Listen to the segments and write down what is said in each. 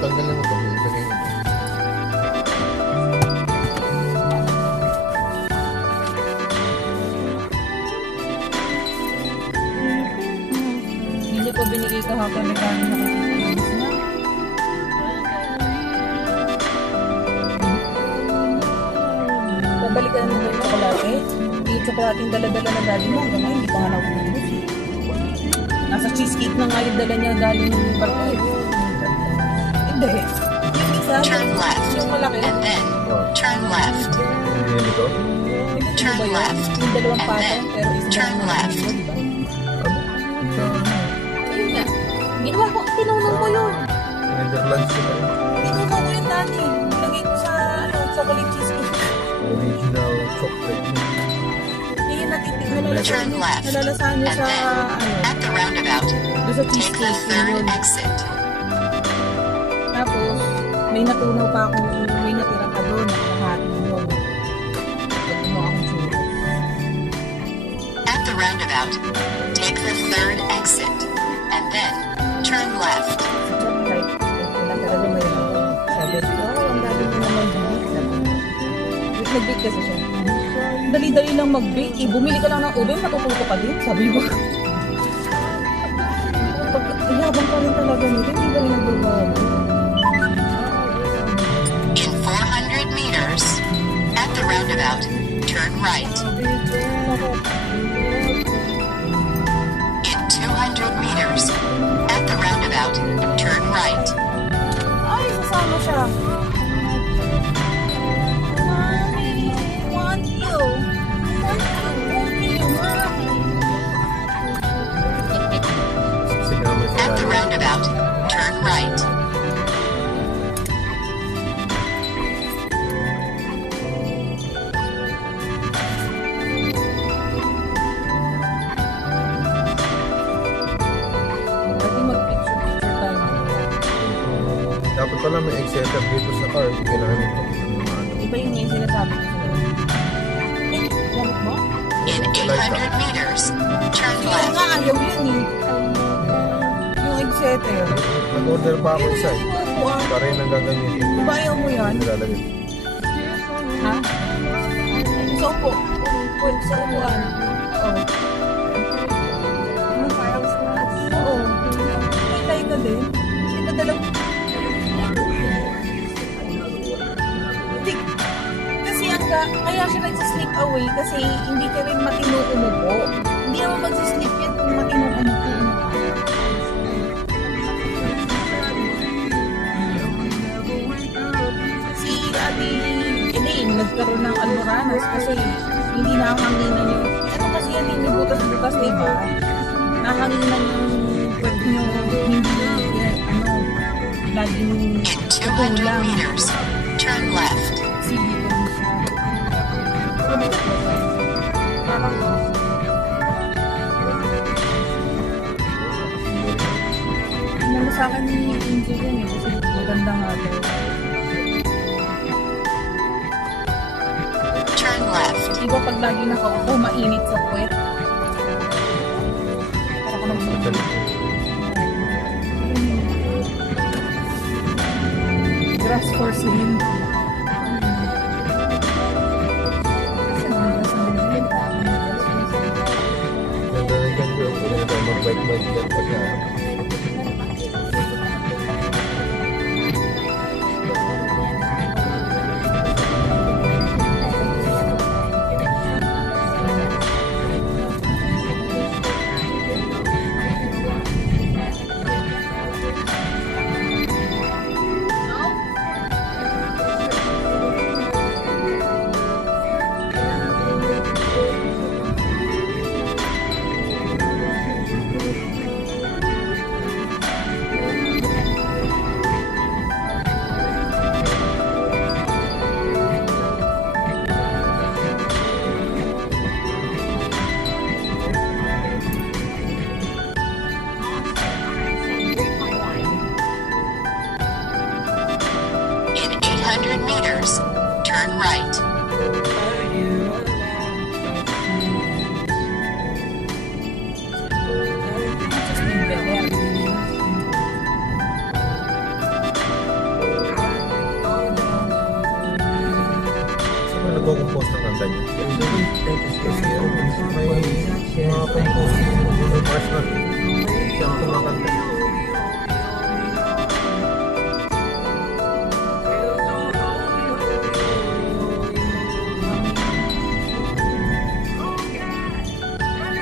tanggal na mo ito. Ilagay mo. Hindi ko binigay kahapon na kami nakasipalis na. Babalikan mo yung tsokolate. Yung tsokolate yung dala-dala na daddy mo. Hanggang ngayon, hindi pa nga naubos. Nasa cheesecake na nga yung dala niya galing ng barko. Hindi. Yung isa, Turn left. yung malaki. And then turn left. Hindi nito? Turn left. Yung dalawang And patong, then pero isa turn na left. diba? Ayun nga. Ginawa ko, tinulong ko yun. Netherlands ko ba? Tinulong ko yun dati. Nilagay ko sa chocolate cheesecake. Original chocolate. Hindi yun natitignan. Turn left. Nalalasahan niyo And sa, then at the roundabout, doon sa take the cheesecake. third Yun. exit. Tapos, may natunaw pa akong, may natira pa doon. Nakahati mo. Pag mo akong churros. At the roundabout, take the third exit. And then turn left. Si Chop Light, wala talaga may sabi ko, ang dami mo naman bake. Nag-bake kasi siya. Dali-dali lang mag-bake. Eh, bumili ka lang ng oven, matututo ka din. Sabi mo. Ihabang ka rin talaga nito. Hindi ba rin nagbabago? In 400 meters, at the roundabout, turn right. In 200 meters, at the roundabout, turn right. Ay, sasama siya. Mommy, want you. Want you, mommy. Sinama sa At the lalim. roundabout, turn right. Pwede mag-picture-picture tayo. Dapat pala may exciter dito sa car. Ginamit ko. Iba yun yung sinasabi ko sa'yo. Eh, gamit mo? In 800 meters, turn Yung left. nga, ayaw yun eh. Yung etc. Nag-order pa ako isa eh. Upuan. Para yun ang gagamitin. Di ba ayaw mo yan? Nilalagay. Ha? Sa upo. Upo, sa upuan. Oo. Oo. May tayo ka din. Hindi ka dalang... Hindi. Kasi kaya siya nagsisleep away kasi hindi ka rin matino umupo. Hindi naman magsisleep yan kung matino umupo. Si Ate Elaine nagkaroon ng almoranas kasi hindi nahanginan yung... Ano kasi yan yung butas-butas, diba? Nahanginan yung puwet nyo, hindi yan, laging In 200 kulang. meters, turn left. Sige ko siya. Parang inano sa akin ni Angel yan eh kasi maganda nga daw. Turn left. Iba pag lagi nakaupo, mainit sa puwet. Para ka Madali. grass for sale. Ganda ng ganda. Pwede na tayo mag-bike-bike yan pagka. In 800 meters, turn right. nagko-compose ng kanta niya. Kasi may mga compose ng Mars na siya ang kumakanta.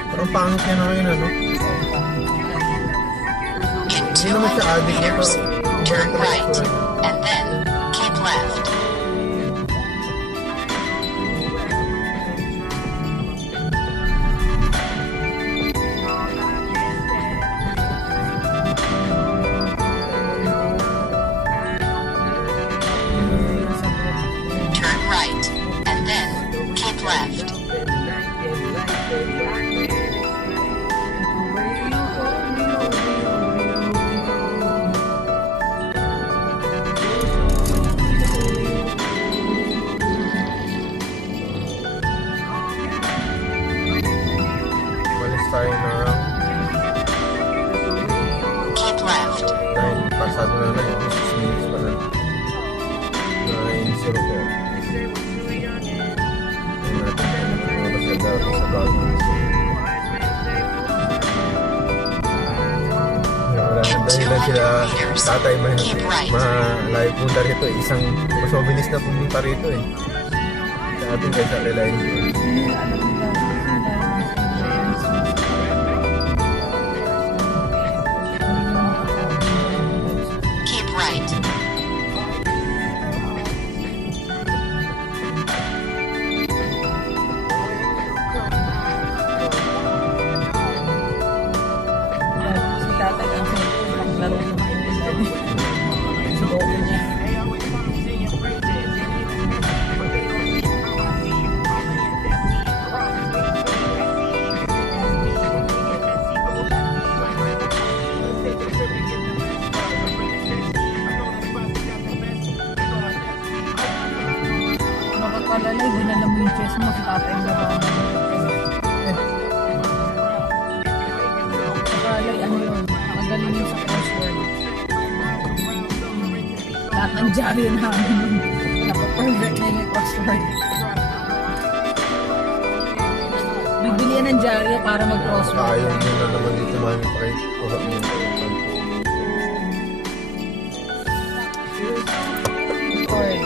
Pero ang pangit niya na ngayon, ano? In Hindi naman siya 200 addict na meters, to. turn right, and then keep left. Turn right, and then keep left. Malis tayo ng Keep left. dahil pasado na na yun. 6 minutes pa na. 9:04. Tignan natin kung mga basada sa bago. Wala nang dahilan sila tatay malayo punta rito eh. Isang mas mabilis na pumunta rito eh. Sa ating kaysa Reliance yun. Keep right. Si tatay ang naglaro ng sa loob niya. Makakalalay, dinala mo yung chess mo sa tatay ang labanan. Nakalay, ano yun, magaling yun sa crossword. Lahat ng dyaryo namin yun, napapervert na yung crossword. Bibili yan ng dyaryo para mag-crossword. Ayaw nyo na naman dito mami pakikuha nyo. Record.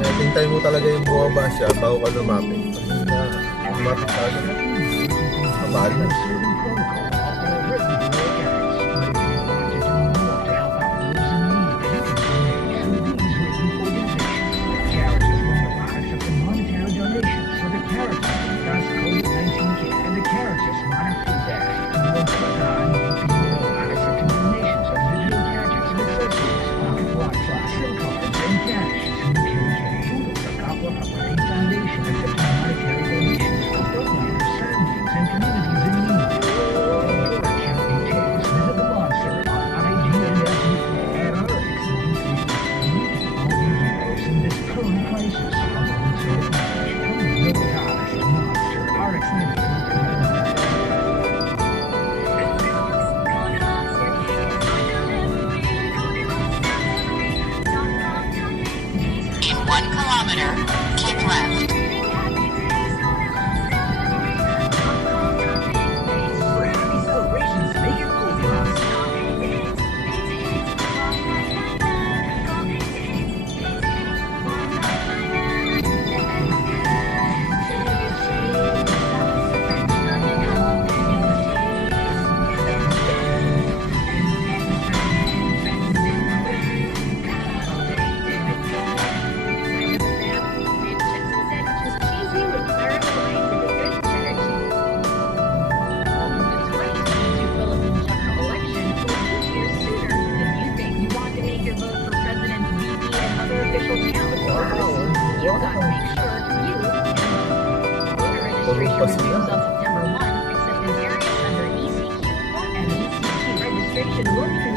Kaya hintay mo talaga yung bumaba siya bago ka lumapit. Lumapit talaga. Kabal na. In 1 kilometer, keep left. Registration renews on September 1, except in areas under ECQ and ECQ. Registration will be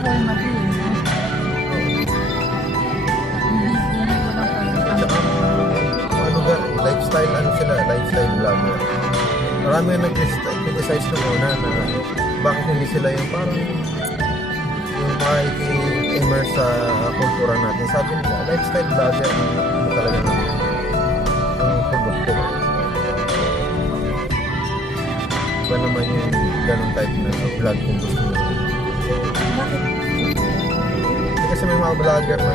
formal yun. Hindi ko lang At saka ano ga, lifestyle ano sila, lifestyle vlogger. Marami yung nag-criticize nung una na bakit hindi sila yung parang yung makiki-immerse sa kultura natin. Sabi nila, lifestyle vlogger ano talaga naman yung produkto. Iba naman yung ganun type na vlog kung gusto nyo. Bakit? Kasi may mga vlogger na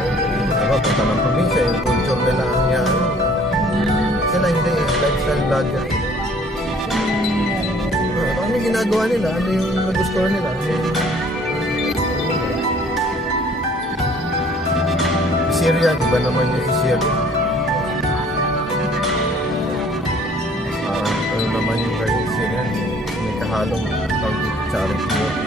punta ng probinsya, yung culture nila ang yan. Sila hindi, lifestyle vlogger. Ano yung ginagawa nila? Ano yung nagustuhan nila? Ano yung Syria, iba naman yung si Syria. Ano naman yung kay Syria, may kahalong charity work.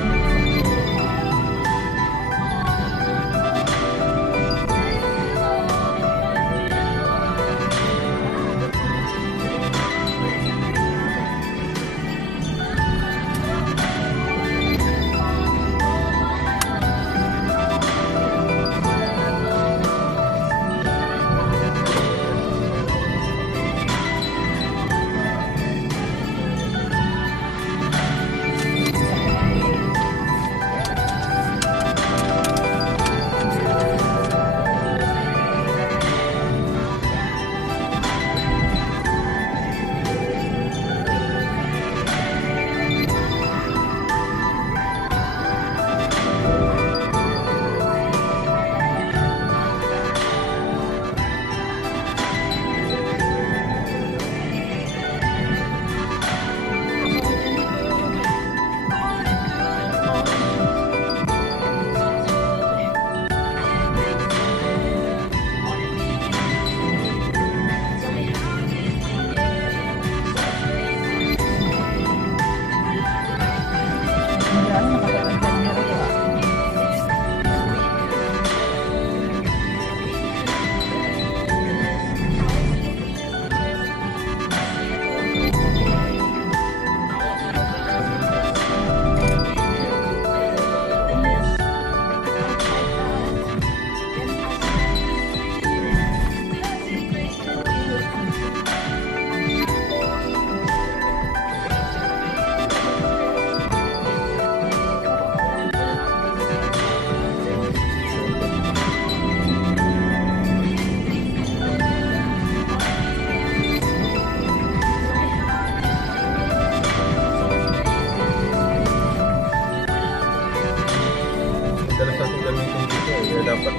Dapat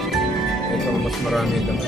ito mas marami naman.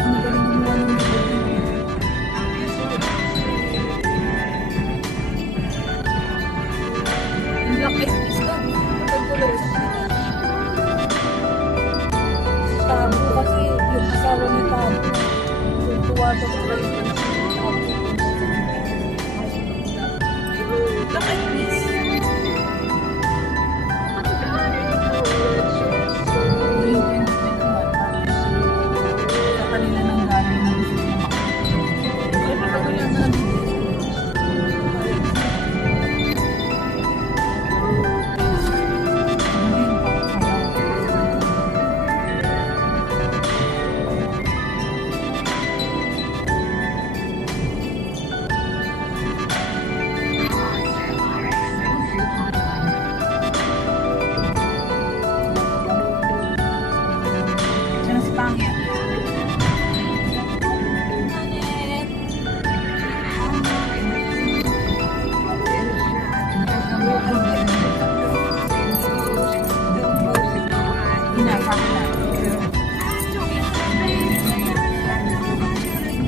Ang galing gumawa ng video. Ang black eyed peas ka. Pagkulay sa kanila. Tabo kasi yung asawa ni Tabo. Tuwa daw sa kayo. Black eyed peas. Sa kanila nang galing na gusto niya makakita. Ay, nakagaya na lang. Siya na si Pangya. Inasa ko na.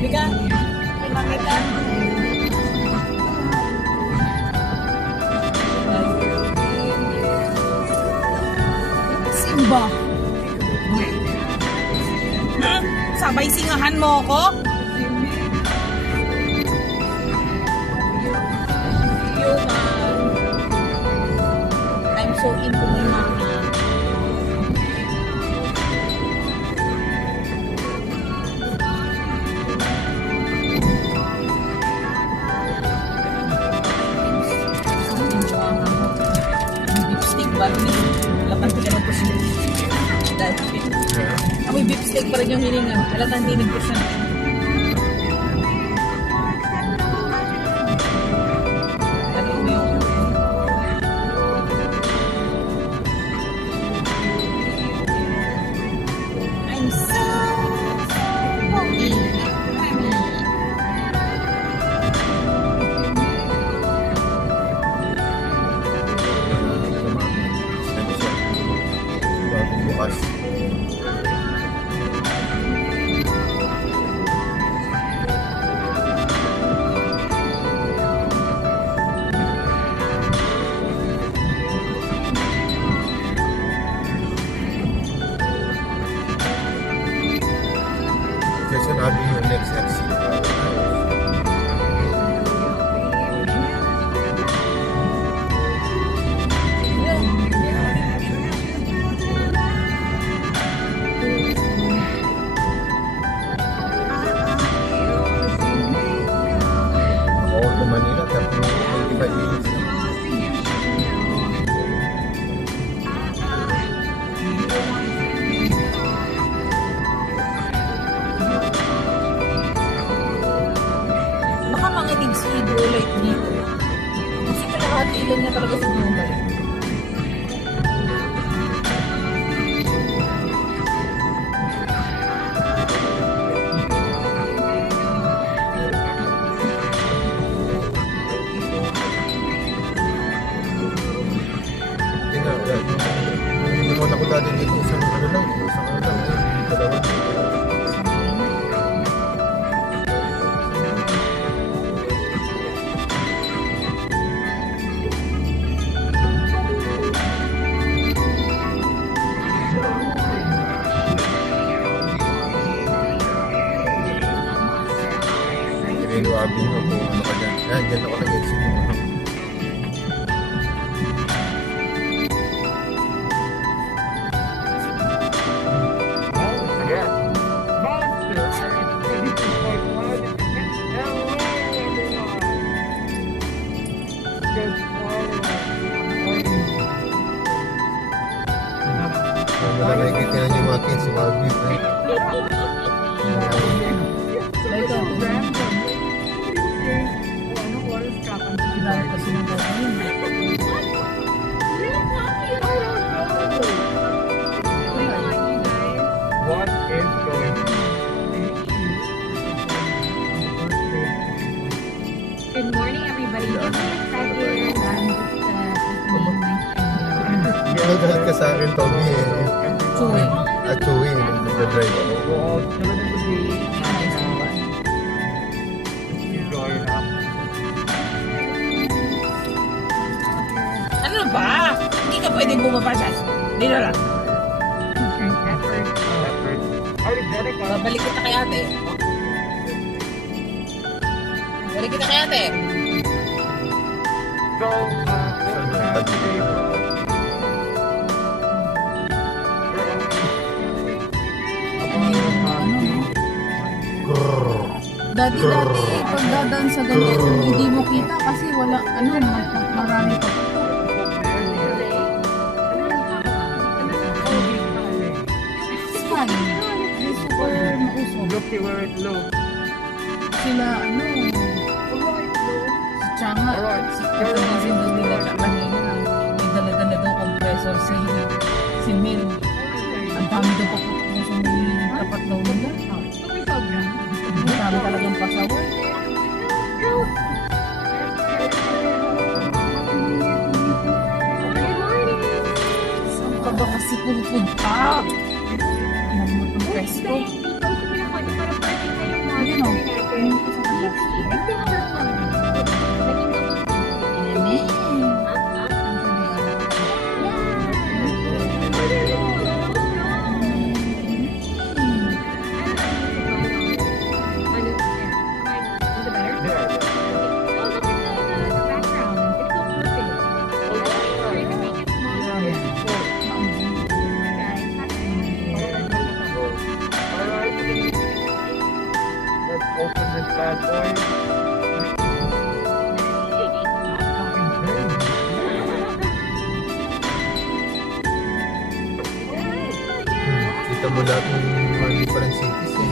Biga, may makita. Simba. Sabay singahan mo ko? I'm so into my mommy. Beefsteak ba? Lakas ka ng puso. May beefsteak pa rin yung hininga. Halatang dinig ko siya. Sabi mo yung I'm so happy. Bagong bukas. Kasi sinabi yung next exit. Ako to Manila, 25 minutes. Baka mga needs si Hydrolite dito. Kasi kalahati lang niya talaga sa global. Hindi naman ako dati dito isang ano lang, dalawa. Pero abi mo kung ano ka dyan. Yan, dyan ako nag-exit mo. Wala nakikita na yung mga kids, yung mga view. Ito. Dahil kasi ng gawin. What is going on? Good morning, everybody. Give me a second. I'm just opening my Dahil ka sa akin, Tommy eh. Nagdadrive ako. So, tulad ng gabi, enjoy na. Ano ba? Hindi ka pwedeng bumaba dyan. Dito lang. Effort. Ay, Derek, Balik kita kay ate. Balik kita kay ate. So, Dati, pag dadaan sa ganito, hindi mo kita kasi wala, marami pa. It's fine. It's super mausok. look where it low. Sila, si Changa, si Kapagisin doon nila siya kanina. May dala-dala daw compressor si Mil. Ang dami daw pa po sa may tapat daw nila. Ang dami talagang pasaway. Saan ka ba kasi pupunta? Namutong presko. Ayun o. Let's open this bad boy. Kita mo lahat ng mga different cities eh.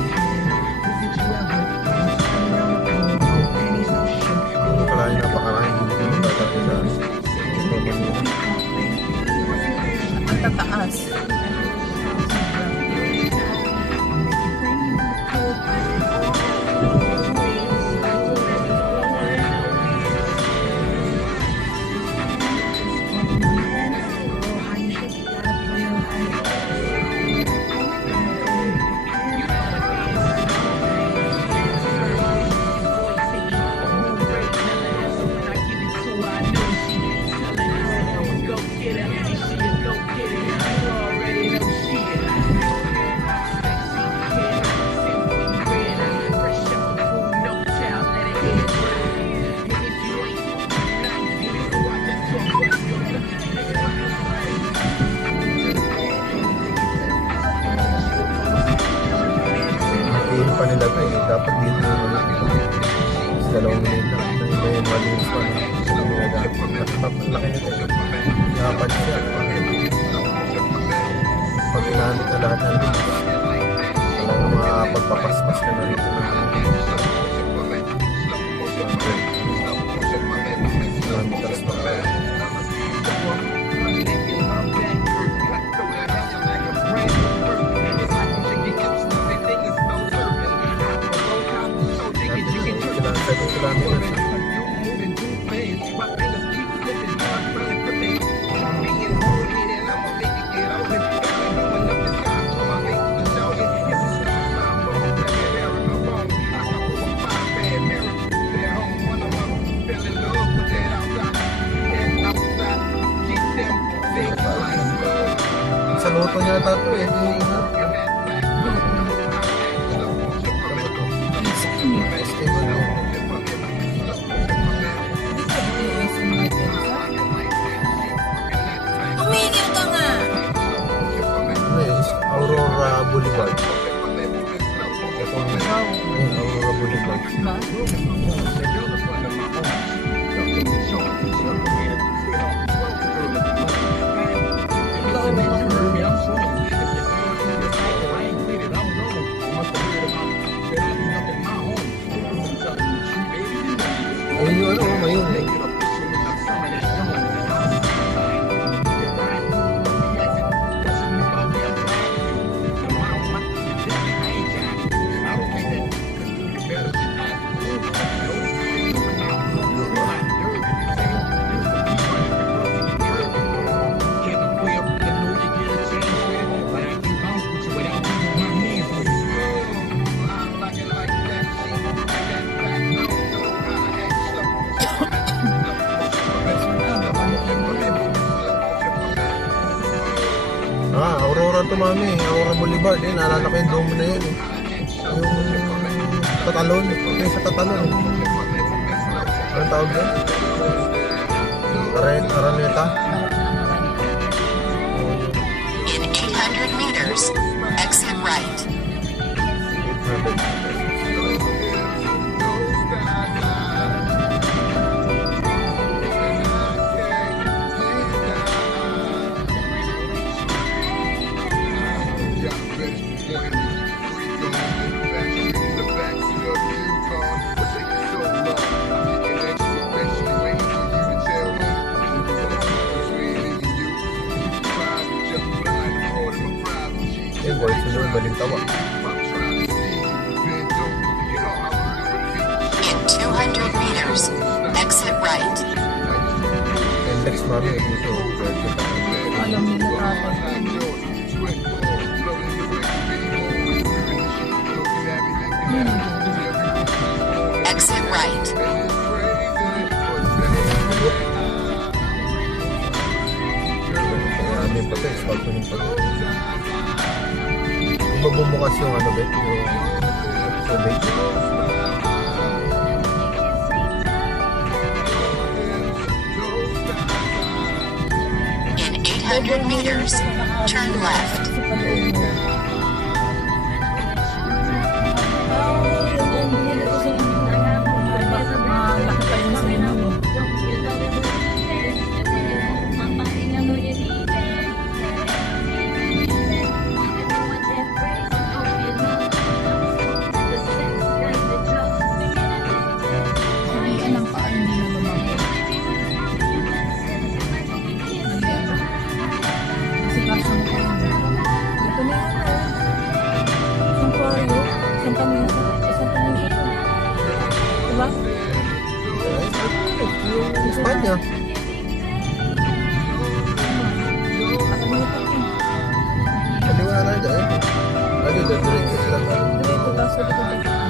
Yung kalahin napakaraming hindi talaga sa Manila. Ang tataas. Tingin pa nila ito eh. Dapat dito yung sa dalawang lane lang. Yung iba yung mga lanes pa. Sila nila dapat. Laki nito eh. Dapat siya. Pag ginamit na lahat ng lanes, walang mga pagpapaspas ka na rito na meters pa. Sa loto niya ata ito eh. Tumigil ka nga! Ano eh, Aurora Boulevard. Aurora Boulevard. Ba? Ayun yung ano, ngayon eh. Aurora to mami, Aurora Boulevard eh, naalala ko yung dome na yun eh. Yung Tatalon, yung sa Tatalon. Anong tawag doon? Araneta? In 800 meters, exit right. 800. Eh, boys, ano yung baling tawa? In 200 meters, exit right. Index mami, dito. Alam nila tatay. Exit right. Marami pa ito, spaltunin pa ito. Di ba bumukas yung ano bet? Yung tubig? In 800 meters, turn left. Malaki pa yun sa inyo. Sabihan ng paa, hindi na lumaki. Kasi kaso mo pa yun. Ito na yun. Santuario. Santa Mesa. Santa Mesa. Diba? Yung Espanya. Kaliwa na dyan. Ano, diretso sila. Dito, tapos dito.